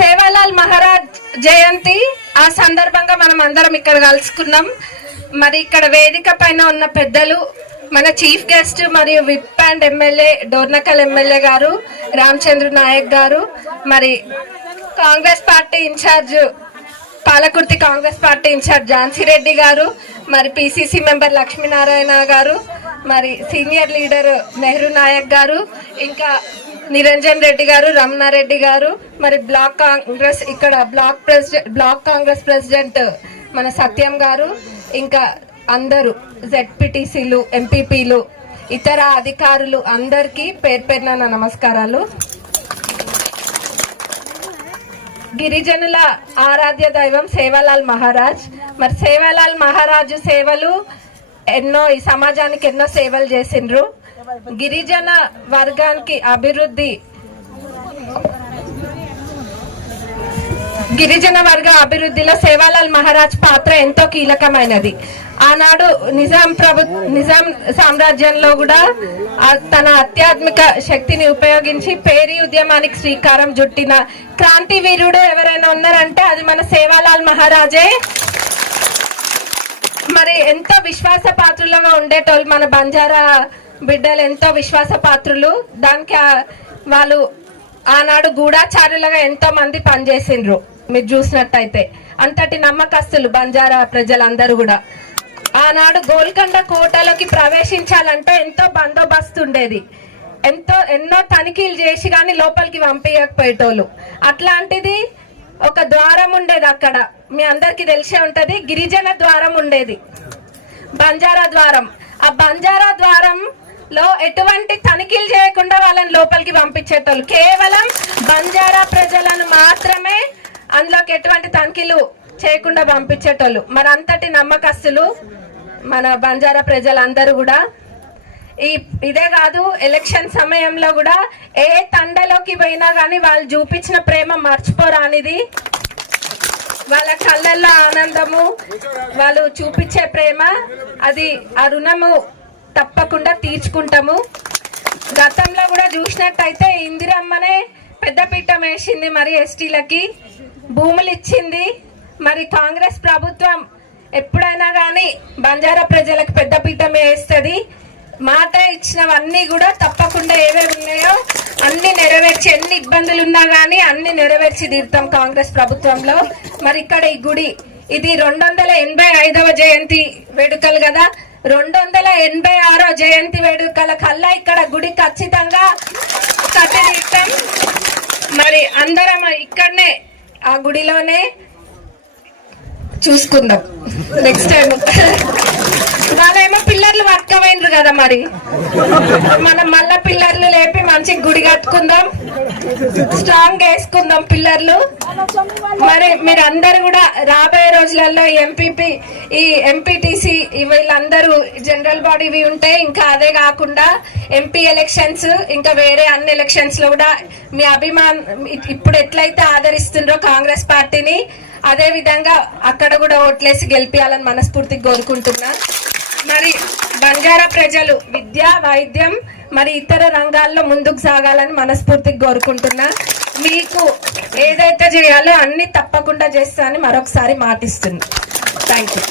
సేవాలాల్ మహారాజ్ జయంతి. ఆ సందర్భంగా మనం అందరం ఇక్కడ కలుసుకున్నాం. మరి ఇక్కడ వేదిక పైన ఉన్న పెద్దలు మన చీఫ్ గెస్ట్ మరియు whip and MLA Dornakal MLA గారు రామచంద్ర నాయక్ గారు మరి Congress party incharge Palakurthi Congress party incharge Jhansi Reddy గారు మరి పిసిసి మెంబర్ లక్ష్మీనారాయణ గారు మరి సీనియర్ లీడర్ నెహ్రూ నాయక్ గారు ఇంకా నిరంజన్ రెడ్డి గారు రమణారెడ్డి గారు మరి బ్లాక్ కాంగ్రెస్ ఇక్కడ block president block Congress president మన సత్యం గారు ఇంకా అందరూ జెడ్పీటీసీలు ఎంపీపీలు ఇతర అధికారులు అందరికీ పేరు పేరున నమస్కారాలు. గిరిజనుల ఆరాధ్య దైవం సేవాలాల్ మహారాజ్. మరి సేవాలాల్ మహారాజు సేవలు ఎన్నో ఈ సమాజానికి ఎన్నో సేవలు చేసిండ్రు. గిరిజన వర్గానికి అభివృద్ధి. గిరిజన వర్గ అభివృద్ధిలో సేవాలాల్ మహారాజ్ పాత్ర ఎంతో కీలకమైనది. ఆనాడు నిజాం ప్రభు నిజాం సామ్రాజ్యంలో కూడా తన ఆధ్యాత్మిక శక్తిని ఉపయోగించి పేరీ ఉద్యమానికి శ్రీకారం జుట్టిన క్రాంతి వీరుడు ఎవరైనా ఉన్నారంటే అది మన సేవాలాల్ మహారాజే. మరి ఎంతో విశ్వాస పాత్రులుగా ఉండేటోళ్ళు మన బంజారా బిడ్డలు ఎంతో విశ్వాస పాత్రులు దానికి వాళ్ళు ఆనాడు గూఢాచారులుగా ఎంతో మంది పనిచేసిండ్రు. మీరు చూసినట్టయితే అంతటి నమ్మకస్తులు బంజారా ప్రజలందరూ కూడా. ఆనాడు గోల్కొండ కోటలోకి ప్రవేశించాలంటే ఎంతో బందోబస్తు ఉండేది. ఎంతో ఎన్నో తనిఖీలు చేసి కానీ లోపలికి పంపించకపోయేటోళ్ళు అట్లాంటిది ఒక ద్వారం ఉండేది అక్కడ. మీ అందరికి తెలిసే ఉంటది. గిరిజన ద్వారం ఉండేది. బంజారా ద్వారం. ఆ బంజారా ద్వారం లో ఎటువంటి తనిఖీలు చేయకుండా వాళ్ళని లోపలికి పంపించేటోళ్ళు. కేవలం బంజారా ప్రజలను మాత్రమే అందులోకి ఎటువంటి తనిఖీలు చేయకుండా పంపించేటోళ్ళు. మరి అంతటి నమ్మకస్తులు మన బంజారా ప్రజలందరూ కూడా. ఈ ఇదే కాదు ఎలక్షన్ సమయంలో కూడా ఏ తండలోకి పోయినా కానీ వాళ్ళు చూపించిన ప్రేమ మర్చిపోరానిది. వాళ్ళ కళ్ళల్లో ఆనందము వాళ్ళు చూపించే ప్రేమ అది ఆ రుణము తప్పకుండా తీర్చుకుంటాము. గతంలో కూడా చూసినట్టయితే ఇందిరమ్మనే పెద్దపీఠం వేసింది మరి ఎస్టీలకి. భూములు ఇచ్చింది. మరి కాంగ్రెస్ ప్రభుత్వం ఎప్పుడైనా కానీ బంజారా ప్రజలకు పెద్దపీఠం వేస్తుంది. మాట ఇచ్చినవన్నీ కూడా తప్పకుండా ఏవేవి ఉన్నాయో అన్ని నెరవేర్చి ఎన్ని ఇబ్బందులు ఉన్నా కానీ అన్ని నెరవేర్చి తీర్థం కాంగ్రెస్ ప్రభుత్వంలో. మరి ఇక్కడ ఈ గుడి ఇది రెండు వందల ఎనభై ఐదవ జయంతి వేడుకలు కదా రెండు వందల ఎనభై ఆరో జయంతి వేడుకల కల్లా ఇక్కడ గుడి ఖచ్చితంగా కట్టి మరి అందరం ఇక్కడనే ఆ గుడిలోనే చూసుకుందాం. నెక్స్ట్ టైం వాళ్ళేమో పిల్లర్లు పట్టుకపోయినరు కదా మరి? మనం మళ్ళా పిల్లర్లు లేపి మంచి గుడి కట్టుకుందాం స్ట్రాంగ్ వేసుకుందాం పిల్లర్లు. మరి మీరు అందరు కూడా రాబోయే రోజులలో ఎంపీపీ ఈ ఎంపీటీసీ వీళ్ళందరూ జనరల్ బాడీవి ఉంటే ఇంకా అదే కాకుండా ఎంపీ ఎలక్షన్స్ ఇంకా వేరే అన్ని ఎలక్షన్స్లో కూడా మీ అభిమాన్ ఇప్పుడు ఎట్లయితే ఆదరిస్తుండ్రో కాంగ్రెస్ పార్టీని అదే విధంగా అక్కడ కూడా ఓట్లేసి గెలిపించాలని మనస్ఫూర్తిగా కోరుకుంటున్నా మరి బంజారా ప్రజలు విద్య వైద్యం మరి ఇతర రంగాల్లో ముందుకు సాగాలని మనస్ఫూర్తిగా కోరుకుంటున్నా. మీకు ఏదైతే చేయాలో అన్ని తప్పకుండా చేస్తా అని మరొకసారి మాటిస్తున్నా. Thank you